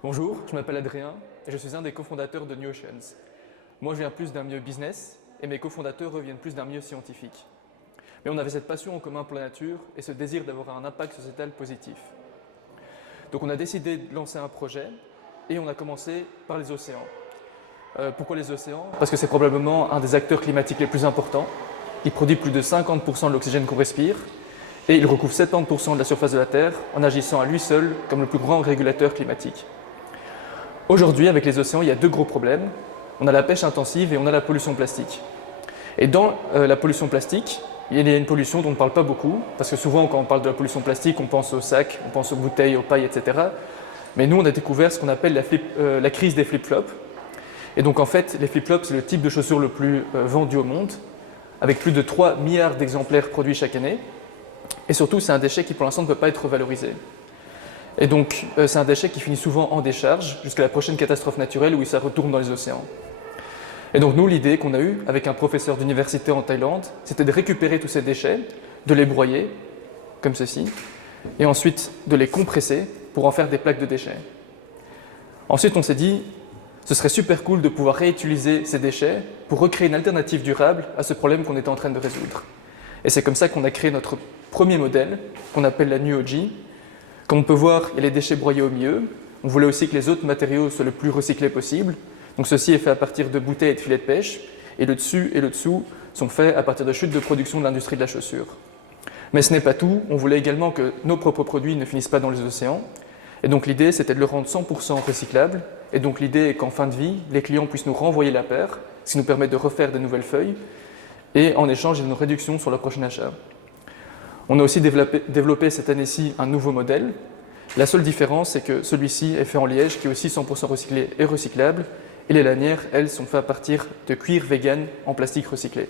Bonjour, je m'appelle Adrien et je suis un des cofondateurs de New Oceans. Moi, je viens plus d'un milieu business et mes cofondateurs reviennent plus d'un milieu scientifique. Mais on avait cette passion en commun pour la nature et ce désir d'avoir un impact sociétal positif. Donc on a décidé de lancer un projet et on a commencé par les océans. Pourquoi les océans? Parce que c'est probablement un des acteurs climatiques les plus importants. Il produit plus de 50% de l'oxygène qu'on respire et il recouvre 70% de la surface de la Terre en agissant à lui seul comme le plus grand régulateur climatique. Aujourd'hui, avec les océans, il y a deux gros problèmes. On a la pêche intensive et on a la pollution plastique. Et dans la pollution plastique, il y a une pollution dont on ne parle pas beaucoup, parce que souvent quand on parle de la pollution plastique, on pense aux sacs, on pense aux bouteilles, aux pailles, etc. Mais nous, on a découvert ce qu'on appelle la crise des flip-flops. Et donc en fait, les flip-flops, c'est le type de chaussures le plus vendu au monde, avec plus de 3 milliards d'exemplaires produits chaque année. Et surtout, c'est un déchet qui pour l'instant ne peut pas être valorisé. Et donc, c'est un déchet qui finit souvent en décharge jusqu'à la prochaine catastrophe naturelle où ça retourne dans les océans. Et donc nous, l'idée qu'on a eue avec un professeur d'université en Thaïlande, c'était de récupérer tous ces déchets, de les broyer, comme ceci, et ensuite de les compresser pour en faire des plaques de déchets. Ensuite, on s'est dit, ce serait super cool de pouvoir réutiliser ces déchets pour recréer une alternative durable à ce problème qu'on était en train de résoudre. Et c'est comme ça qu'on a créé notre premier modèle, qu'on appelle la NUOG. Comme on peut voir, il y a les déchets broyés au milieu. On voulait aussi que les autres matériaux soient le plus recyclés possible. Donc ceci est fait à partir de bouteilles et de filets de pêche. Et le dessus et le dessous sont faits à partir de chutes de production de l'industrie de la chaussure. Mais ce n'est pas tout. On voulait également que nos propres produits ne finissent pas dans les océans. Et donc l'idée, c'était de le rendre 100% recyclable. Et donc l'idée est qu'en fin de vie, les clients puissent nous renvoyer la paire, ce qui nous permet de refaire de nouvelles feuilles. Et en échange, il y a une réduction sur le prochain achat. On a aussi développé cette année-ci un nouveau modèle. La seule différence, c'est que celui-ci est fait en liège, qui est aussi 100% recyclé et recyclable. Et les lanières, elles, sont faites à partir de cuir vegan en plastique recyclé.